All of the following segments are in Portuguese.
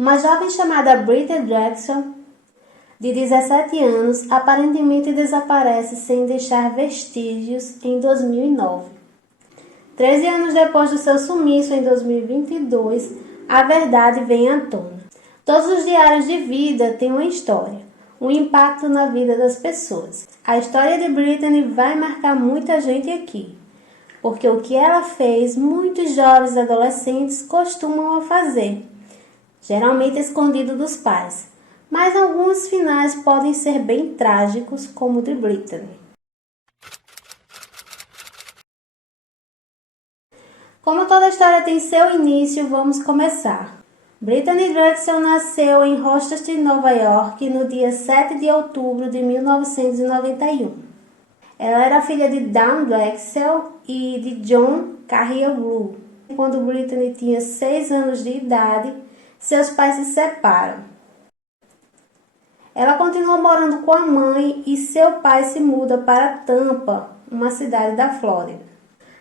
Uma jovem chamada Brittany Drexel, de 17 anos, aparentemente desaparece sem deixar vestígios em 2009. 13 anos depois do seu sumiço em 2022, a verdade vem à tona. Todos os diários de vida têm uma história, um impacto na vida das pessoas. A história de Brittany vai marcar muita gente aqui, porque o que ela fez, muitos jovens e adolescentes costumam fazer, geralmente escondido dos pais, mas alguns finais podem ser bem trágicos, como o de Brittany. Como toda história tem seu início, vamos começar. Brittany Drexel nasceu em Rochester, Nova York, no dia 7 de outubro de 1991. Ela era filha de Dawn Drexel e de John Carrier-Blue. Quando Brittany tinha 6 anos de idade, seus pais se separam. Ela continua morando com a mãe e seu pai se muda para Tampa, uma cidade da Flórida.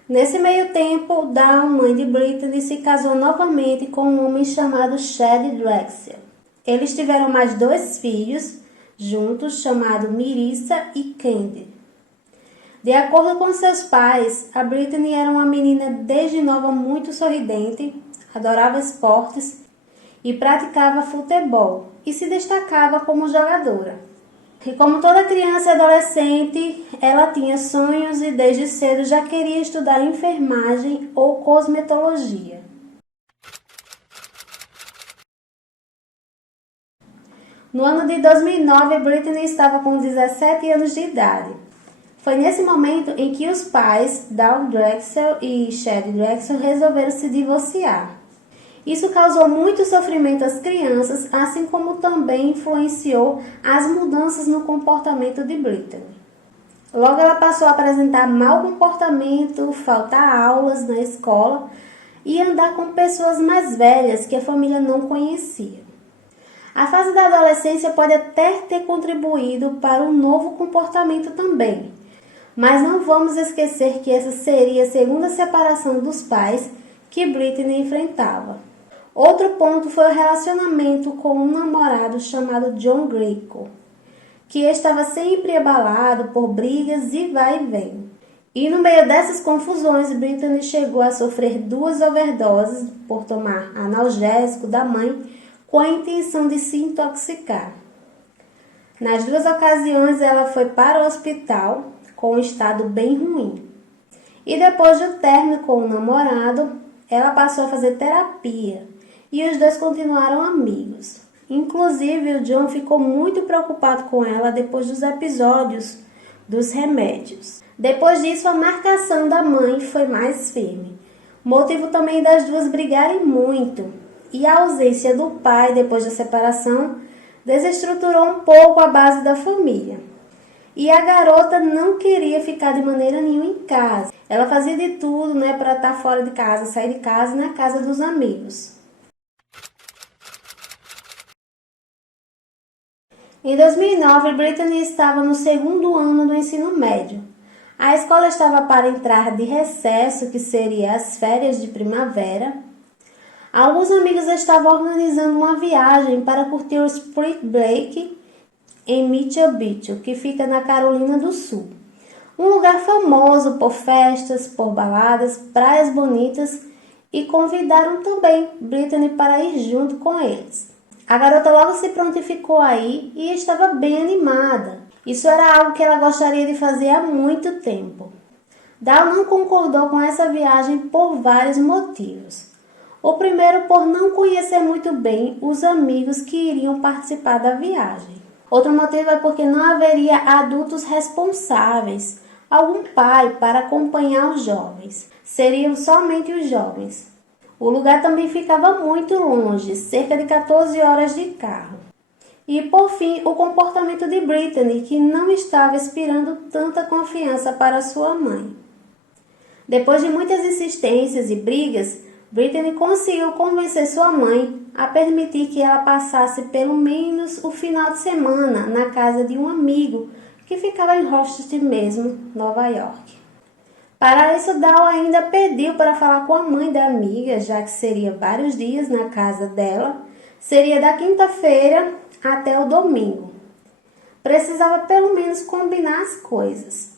Nesse meio tempo, Dawn, mãe de Brittany, se casou novamente com um homem chamado Chad Drexel. Eles tiveram mais 2 filhos juntos, chamados Mirissa e Candy. De acordo com seus pais, a Brittany era uma menina desde nova muito sorridente, adorava esportes e praticava futebol e se destacava como jogadora. E como toda criança e adolescente, ela tinha sonhos e desde cedo já queria estudar enfermagem ou cosmetologia. No ano de 2009, Brittany estava com 17 anos de idade. Foi nesse momento em que os pais, Dawn Drexel e Chad Drexel, resolveram se divorciar. Isso causou muito sofrimento às crianças, assim como também influenciou as mudanças no comportamento de Brittany. Logo ela passou a apresentar mau comportamento, faltar aulas na escola e andar com pessoas mais velhas que a família não conhecia. A fase da adolescência pode até ter contribuído para um novo comportamento também, mas não vamos esquecer que essa seria a segunda separação dos pais que Brittany enfrentava. Outro ponto foi o relacionamento com um namorado chamado John Greco, que estava sempre abalado por brigas e vai e vem. E no meio dessas confusões, Brittany chegou a sofrer 2 overdoses por tomar analgésico da mãe com a intenção de se intoxicar. Nas 2 ocasiões, ela foi para o hospital com um estado bem ruim. E depois do término com o namorado, ela passou a fazer terapia. E os 2 continuaram amigos. Inclusive, o John ficou muito preocupado com ela depois dos episódios dos remédios. Depois disso, a marcação da mãe foi mais firme. Motivo também das 2 brigarem muito. E a ausência do pai depois da separação desestruturou um pouco a base da família. E a garota não queria ficar de maneira nenhuma em casa. Ela fazia de tudo, para estar fora de casa, sair de casa e na casa dos amigos. Em 2009, Brittany estava no 2º ano do ensino médio. A escola estava para entrar de recesso, que seria as férias de primavera. Alguns amigos estavam organizando uma viagem para curtir o Spring Break em Myrtle Beach, que fica na Carolina do Sul. Um lugar famoso por festas, por baladas, praias bonitas, e convidaram também Brittany para ir junto com eles. A garota logo se prontificou aí e estava bem animada. Isso era algo que ela gostaria de fazer há muito tempo. Dawn não concordou com essa viagem por vários motivos. O primeiro, por não conhecer muito bem os amigos que iriam participar da viagem. Outro motivo é porque não haveria adultos responsáveis, algum pai para acompanhar os jovens. Seriam somente os jovens. O lugar também ficava muito longe, cerca de 14 horas de carro. E, por fim, o comportamento de Brittany, que não estava inspirando tanta confiança para sua mãe. Depois de muitas insistências e brigas, Brittany conseguiu convencer sua mãe a permitir que ela passasse pelo menos o final de semana na casa de um amigo que ficava em Rochester mesmo, Nova York. Para isso, Dawn ainda pediu para falar com a mãe da amiga, já que seria vários dias na casa dela, Seria da quinta-feira até o domingo. Precisava pelo menos combinar as coisas.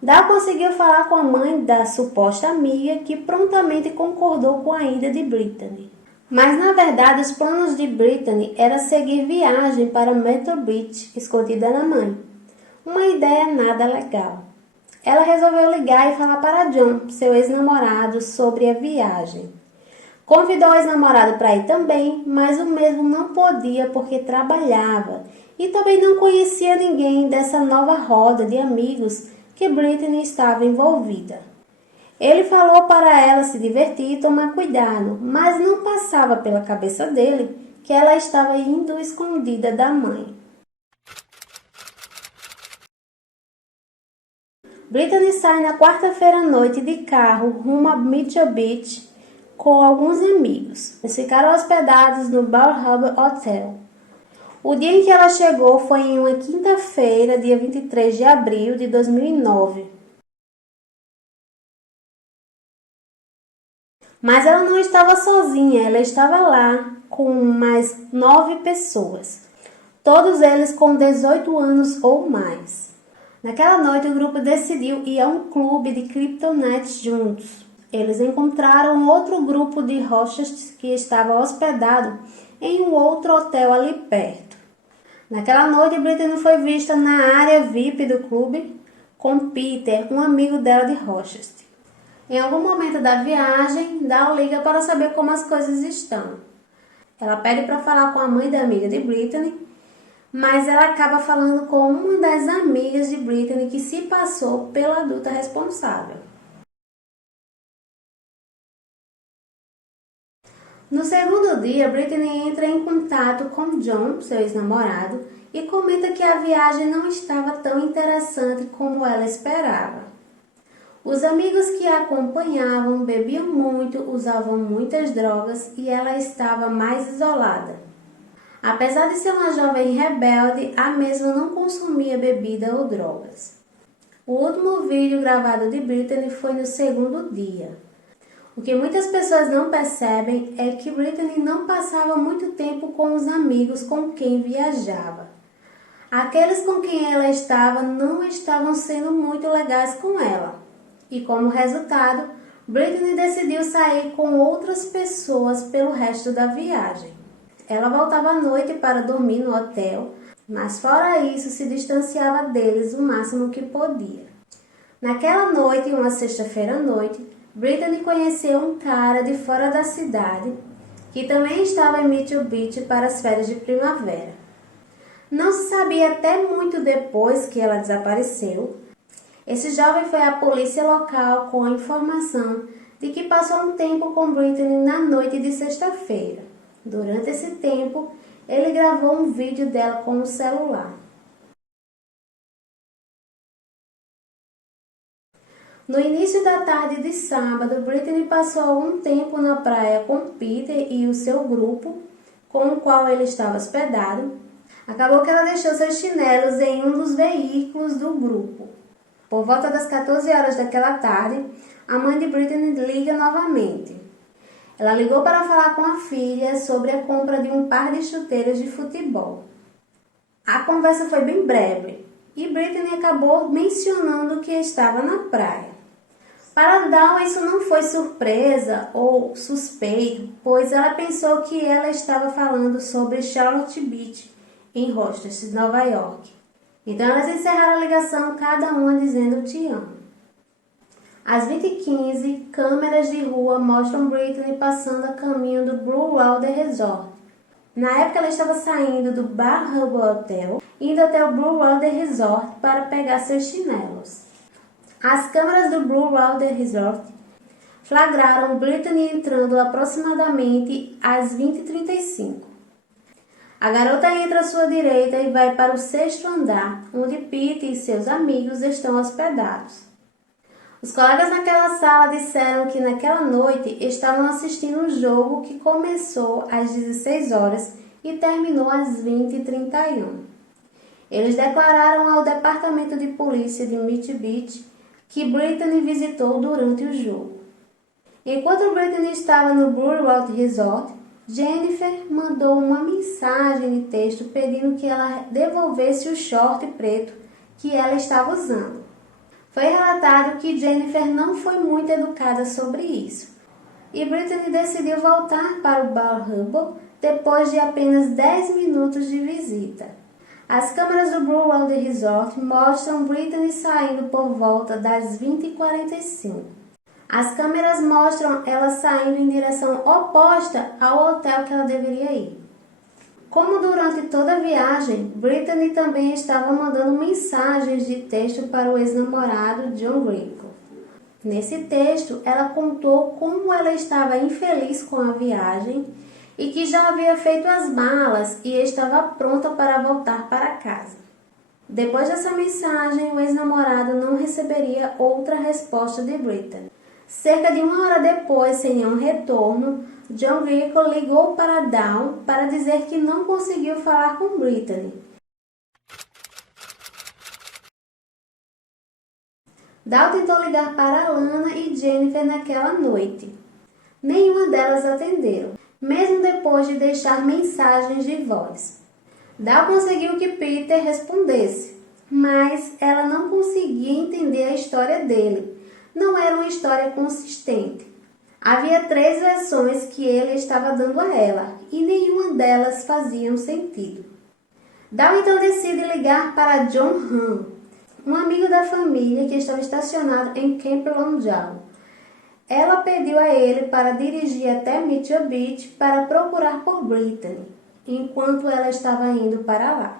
Dal conseguiu falar com a mãe da suposta amiga, que prontamente concordou com a ida de Brittany. Mas na verdade os planos de Brittany era seguir viagem para Myrtle Beach, escondida na mãe. Uma ideia nada legal. Ela resolveu ligar e falar para John, seu ex-namorado, sobre a viagem. Convidou o ex-namorado para ir também, mas o mesmo não podia porque trabalhava e também não conhecia ninguém dessa nova roda de amigos que Brittany estava envolvida. Ele falou para ela se divertir e tomar cuidado, mas não passava pela cabeça dele que ela estava indo escondida da mãe. Brittany sai na quarta-feira à noite de carro rumo a Myrtle Beach com alguns amigos. Eles ficaram hospedados no Bar Harbor Hotel. O dia em que ela chegou foi em uma quinta-feira, dia 23 de abril de 2009. Mas ela não estava sozinha, ela estava lá com mais 9 pessoas, todos eles com 18 anos ou mais. Naquela noite o grupo decidiu ir a um clube de criptonetes juntos. Eles encontraram outro grupo de Rochester que estava hospedado em um outro hotel ali perto. Naquela noite Brittany foi vista na área VIP do clube com Peter, um amigo dela de Rochester. Em algum momento da viagem, Dal liga para saber como as coisas estão. Ela pede para falar com a mãe da amiga de Brittany, mas ela acaba falando com uma das amigas de Brittany que se passou pela adulta responsável. No segundo dia, Brittany entra em contato com John, seu ex-namorado, e comenta que a viagem não estava tão interessante como ela esperava. Os amigos que a acompanhavam bebiam muito, usavam muitas drogas e ela estava mais isolada. Apesar de ser uma jovem rebelde, a mesma não consumia bebida ou drogas. O último vídeo gravado de Brittany foi no segundo dia. O que muitas pessoas não percebem é que Brittany não passava muito tempo com os amigos com quem viajava. Aqueles com quem ela estava não estavam sendo muito legais com ela. E como resultado, Brittany decidiu sair com outras pessoas pelo resto da viagem. Ela voltava à noite para dormir no hotel, mas fora isso se distanciava deles o máximo que podia. Naquela noite, uma sexta-feira à noite, Brittany conheceu um cara de fora da cidade que também estava em Myrtle Beach para as férias de primavera. Não se sabia até muito depois que ela desapareceu. Esse jovem foi à polícia local com a informação de que passou um tempo com Brittany na noite de sexta-feira. Durante esse tempo, ele gravou um vídeo dela com o celular. No início da tarde de sábado, Brittany passou algum tempo na praia com Peter e o seu grupo, com o qual ele estava hospedado. Acabou que ela deixou seus chinelos em um dos veículos do grupo. Por volta das 14 horas daquela tarde, a mãe de Brittany liga novamente. Ela ligou para falar com a filha sobre a compra de um par de chuteiras de futebol. A conversa foi bem breve e Brittany acabou mencionando que estava na praia. Para Dawn, isso não foi surpresa ou suspeito, pois ela pensou que ela estava falando sobre Charlotte Beach, em Rochester, Nova York. Então elas encerraram a ligação, cada uma dizendo te amo. Às 20h15, câmeras de rua mostram Brittany passando a caminho do Blue Water Resort. Na época ela estava saindo do Bar Harbor Hotel, indo até o Blue Water Resort para pegar seus chinelos. As câmeras do Blue Water Resort flagraram Brittany entrando aproximadamente às 20h35. A garota entra à sua direita e vai para o 6º andar, onde Pete e seus amigos estão hospedados. Os colegas naquela sala disseram que naquela noite estavam assistindo um jogo que começou às 16 horas e terminou às 20h31. Eles declararam ao departamento de polícia de Myrtle Beach que Brittany visitou durante o jogo. Enquanto Brittany estava no Blue Water Resort, Jennifer mandou uma mensagem de texto pedindo que ela devolvesse o short preto que ela estava usando. Foi relatado que Jennifer não foi muito educada sobre isso, e Brittany decidiu voltar para o Bar Hubble depois de apenas 10 minutos de visita. As câmeras do Blue Road Resort mostram Brittany saindo por volta das 20h45. As câmeras mostram ela saindo em direção oposta ao hotel que ela deveria ir. Como durante toda a viagem, Brittany também estava mandando mensagens de texto para o ex-namorado John Greco. Nesse texto, ela contou como ela estava infeliz com a viagem e que já havia feito as malas e estava pronta para voltar para casa. Depois dessa mensagem, o ex-namorado não receberia outra resposta de Brittany. Cerca de 1 hora depois, sem nenhum retorno, John Greco ligou para Dawn para dizer que não conseguiu falar com Brittany. Dawn tentou ligar para Lana e Jennifer naquela noite. Nenhuma delas atenderam, mesmo depois de deixar mensagens de voz. Dawn conseguiu que Peter respondesse, mas ela não conseguia entender a história dele. Não era uma história consistente. Havia 3 versões que ele estava dando a ela, e nenhuma delas fazia sentido. Dawn então decide ligar para John Hahn, um amigo da família que estava estacionado em Camp Longdale. Ela pediu a ele para dirigir até Mitchell Beach para procurar por Brittany, enquanto ela estava indo para lá.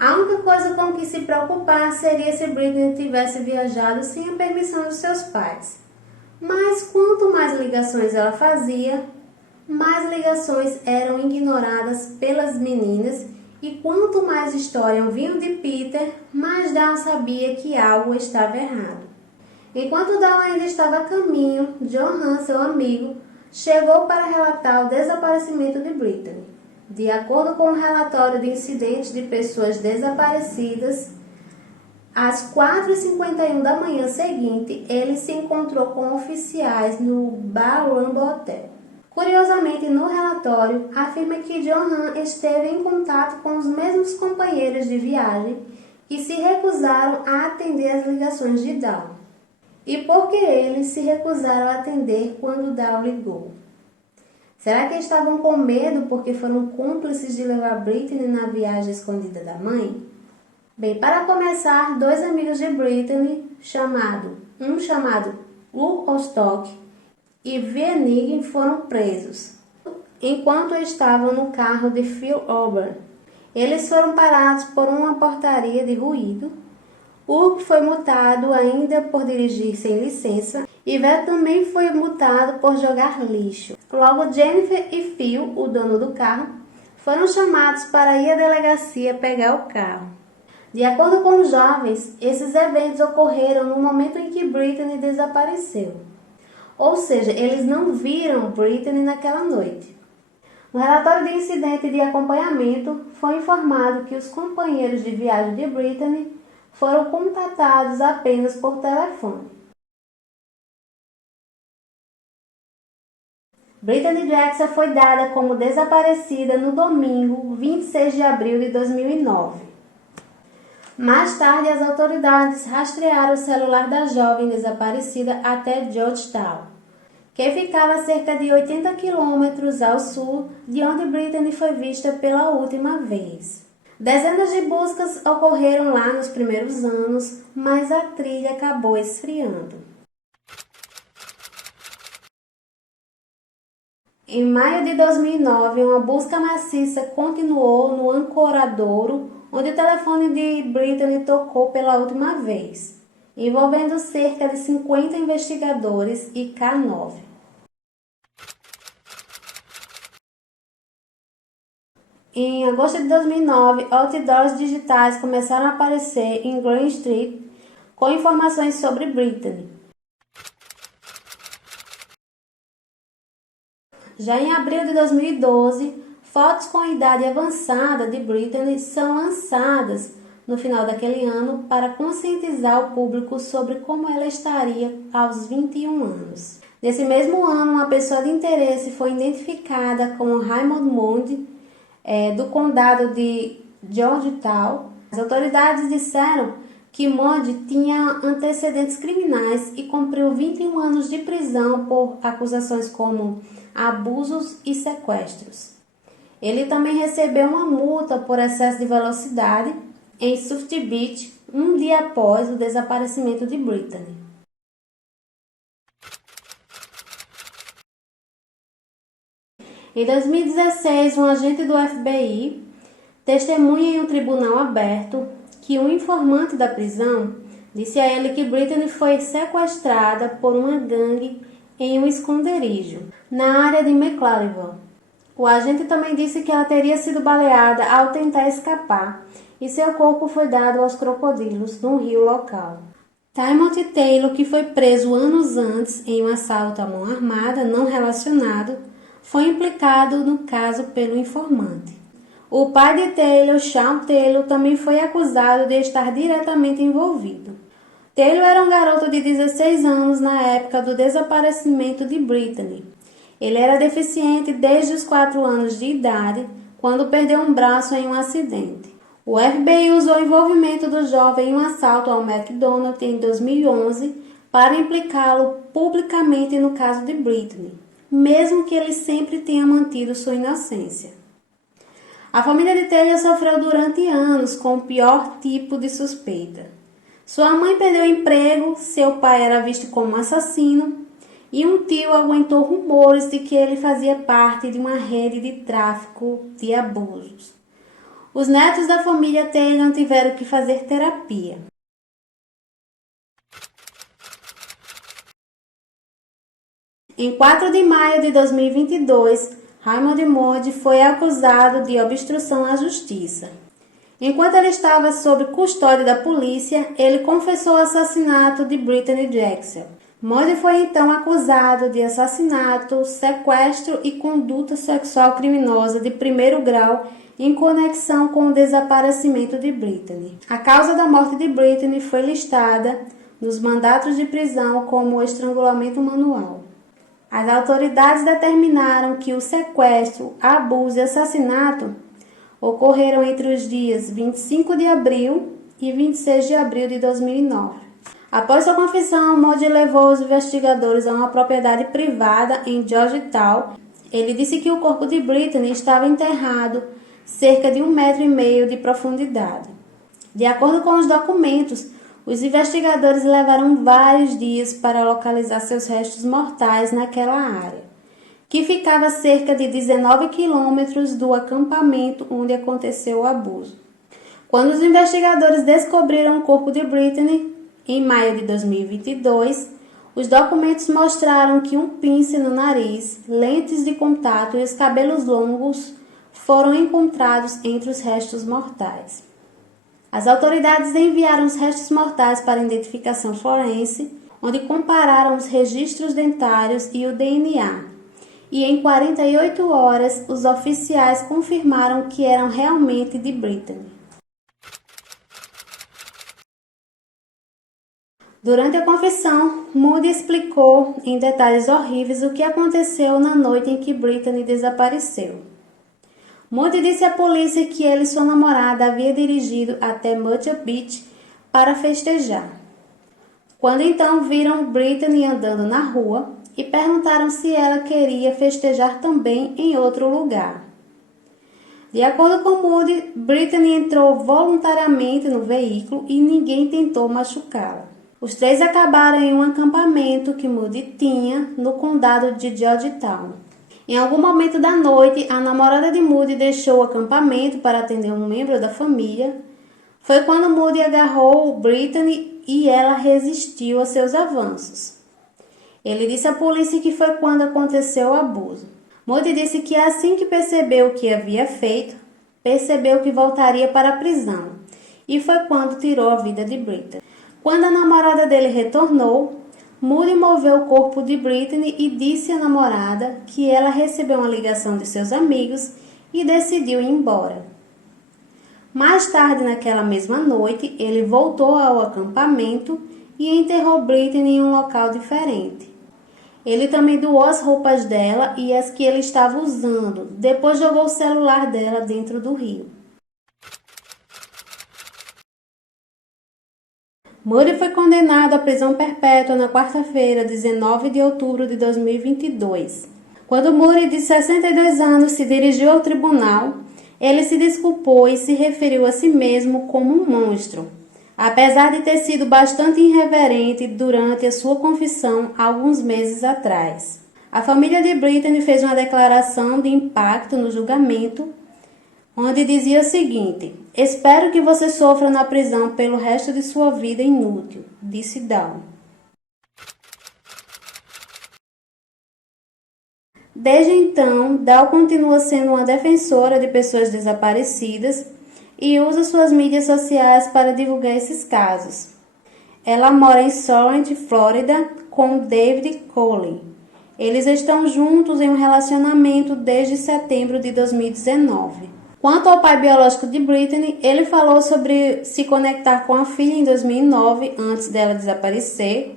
A única coisa com que se preocupar seria se Brittany tivesse viajado sem a permissão dos seus pais. Mas quanto mais ligações ela fazia, mais ligações eram ignoradas pelas meninas, e quanto mais histórias vinham de Peter, mais Dawn sabia que algo estava errado. Enquanto Dawn ainda estava a caminho, John Hahn, seu amigo, chegou para relatar o desaparecimento de Brittany. De acordo com o relatório de incidentes de pessoas desaparecidas, às 4h51 da manhã seguinte, ele se encontrou com oficiais no Balrambo Hotel. Curiosamente, no relatório, afirma que John Hahn esteve em contato com os mesmos companheiros de viagem que se recusaram a atender as ligações de Dawn. E por que eles se recusaram a atender quando Dawn ligou? Será que estavam com medo porque foram cúmplices de levar Brittany na viagem escondida da mãe? Bem, para começar, 2 amigos de Brittany, um chamado Lou Ostock e Viennig, foram presos, enquanto estavam no carro de Phil Auburn. Eles foram parados por uma portaria de ruído. Hugh foi multado ainda por dirigir sem licença, e Vé também foi multado por jogar lixo. Logo, Jennifer e Phil, o dono do carro, foram chamados para ir à delegacia pegar o carro. De acordo com os jovens, esses eventos ocorreram no momento em que Brittany desapareceu. Ou seja, eles não viram Brittany naquela noite. No relatório de incidente de acompanhamento, foi informado que os companheiros de viagem de Brittany foram contatados apenas por telefone. Brittany Drexel foi dada como desaparecida no domingo, 26 de abril de 2009. Mais tarde, as autoridades rastrearam o celular da jovem desaparecida até Georgetown, que ficava a cerca de 80 quilômetros ao sul de onde Brittany foi vista pela última vez. Dezenas de buscas ocorreram lá nos primeiros anos, mas a trilha acabou esfriando. Em maio de 2009, uma busca maciça continuou no Ancoradouro, onde o telefone de Brittany tocou pela última vez, envolvendo cerca de 50 investigadores e K9. Em agosto de 2009, outdoors digitais começaram a aparecer em Green Street com informações sobre Brittany. Já em abril de 2012, fotos com idade avançada de Brittany são lançadas no final daquele ano para conscientizar o público sobre como ela estaria aos 21 anos. Nesse mesmo ano, uma pessoa de interesse foi identificada como Raymond Moody, do condado de Georgetown. As autoridades disseram que Moody tinha antecedentes criminais e cumpriu 21 anos de prisão por acusações como abusos e sequestros. Ele também recebeu uma multa por excesso de velocidade em South Beach, um dia após o desaparecimento de Brittany. Em 2016, um agente do FBI testemunha em um tribunal aberto que um informante da prisão disse a ele que Brittany foi sequestrada por uma gangue em um esconderijo na área de McLarenville. O agente também disse que ela teria sido baleada ao tentar escapar e seu corpo foi dado aos crocodilos num rio local. Timothy Taylor, que foi preso anos antes em um assalto à mão armada não relacionado, foi implicado no caso pelo informante. O pai de Taylor, Sean Taylor, também foi acusado de estar diretamente envolvido. Taylor era um garoto de 16 anos na época do desaparecimento de Brittany. Ele era deficiente desde os 4 anos de idade, quando perdeu um braço em um acidente. O FBI usou o envolvimento do jovem em um assalto ao McDonald's em 2011 para implicá-lo publicamente no caso de Brittany, mesmo que ele sempre tenha mantido sua inocência. A família de Taylor sofreu durante anos com o pior tipo de suspeita. Sua mãe perdeu o emprego, seu pai era visto como assassino e um tio aguentou rumores de que ele fazia parte de uma rede de tráfico de abusos. Os netos da família Taylor tiveram que fazer terapia. Em 4 de maio de 2022, Raymond Moody foi acusado de obstrução à justiça. Enquanto ele estava sob custódia da polícia, ele confessou o assassinato de Brittany Drexel. Moody foi então acusado de assassinato, sequestro e conduta sexual criminosa de primeiro grau em conexão com o desaparecimento de Brittany. A causa da morte de Brittany foi listada nos mandatos de prisão como estrangulamento manual. As autoridades determinaram que o sequestro, abuso e assassinato ocorreram entre os dias 25 de abril e 26 de abril de 2009. Após sua confissão, Moody levou os investigadores a uma propriedade privada em Georgetown. Ele disse que o corpo de Brittany estava enterrado cerca de 1,5 metros de profundidade. De acordo com os documentos, os investigadores levaram vários dias para localizar seus restos mortais naquela área, que ficava a cerca de 19 quilômetros do acampamento onde aconteceu o abuso. Quando os investigadores descobriram o corpo de Brittany, em maio de 2022, os documentos mostraram que um pince no nariz, lentes de contato e os cabelos longos foram encontrados entre os restos mortais. As autoridades enviaram os restos mortais para identificação forense, onde compararam os registros dentários e o DNA. E em 48 horas, os oficiais confirmaram que eram realmente de Brittany. Durante a confissão, Moody explicou em detalhes horríveis o que aconteceu na noite em que Brittany desapareceu. Moody disse à polícia que ele e sua namorada haviam dirigido até Myrtle Beach para festejar. Quando então viram Brittany andando na rua e perguntaram se ela queria festejar também em outro lugar. De acordo com Moody, Brittany entrou voluntariamente no veículo e ninguém tentou machucá-la. Os três acabaram em um acampamento que Moody tinha no condado de Georgetown. Em algum momento da noite, a namorada de Moody deixou o acampamento para atender um membro da família. Foi quando Moody agarrou Brittany e ela resistiu a seus avanços. Ele disse à polícia que foi quando aconteceu o abuso. Moody disse que assim que percebeu o que havia feito, percebeu que voltaria para a prisão. E foi quando tirou a vida de Brittany. Quando a namorada dele retornou, Moody moveu o corpo de Brittany e disse à namorada que ela recebeu uma ligação de seus amigos e decidiu ir embora. Mais tarde naquela mesma noite, ele voltou ao acampamento e enterrou Brittany em um local diferente. Ele também doou as roupas dela e as que ele estava usando. Depois jogou o celular dela dentro do rio. Moody foi condenado à prisão perpétua na quarta-feira, 19 de outubro de 2022. Quando Moody, de 62 anos, se dirigiu ao tribunal, ele se desculpou e se referiu a si mesmo como um monstro, apesar de ter sido bastante irreverente durante a sua confissão alguns meses atrás. A família de Britney fez uma declaração de impacto no julgamento, onde dizia o seguinte: "Espero que você sofra na prisão pelo resto de sua vida inútil", disse Dawn. Desde então, Dawn continua sendo uma defensora de pessoas desaparecidas e usa suas mídias sociais para divulgar esses casos. Ela mora em Sorrento, Flórida, com David Crowley. Eles estão juntos em um relacionamento desde setembro de 2019. Quanto ao pai biológico de Britney, ele falou sobre se conectar com a filha em 2009, antes dela desaparecer.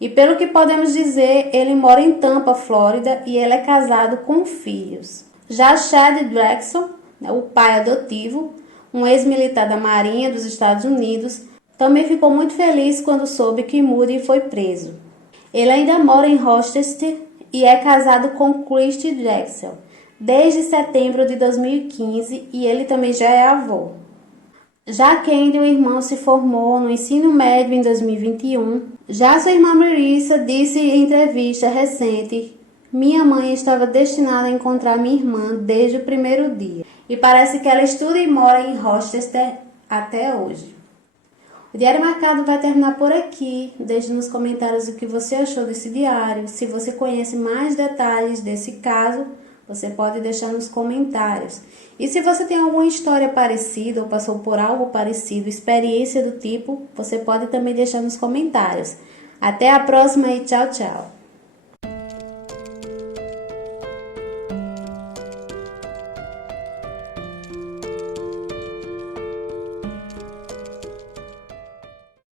E pelo que podemos dizer, ele mora em Tampa, Flórida, e ele é casado com filhos. Já Chad Drexel, o pai adotivo, um ex-militar da Marinha dos Estados Unidos, também ficou muito feliz quando soube que Moody foi preso. Ele ainda mora em Rochester e é casado com Christy Drexel desde setembro de 2015 e ele também já é avô. Já Candy, o irmão, se formou no ensino médio em 2021. Já sua irmã Marissa disse em entrevista recente: "Minha mãe estava destinada a encontrar minha irmã desde o primeiro dia. E parece que ela estuda e mora em Rochester até hoje." O Diário Marcado vai terminar por aqui. Deixe nos comentários o que você achou desse diário. Se você conhece mais detalhes desse caso, você pode deixar nos comentários. E se você tem alguma história parecida ou passou por algo parecido, experiência do tipo, você pode também deixar nos comentários. Até a próxima e tchau, tchau!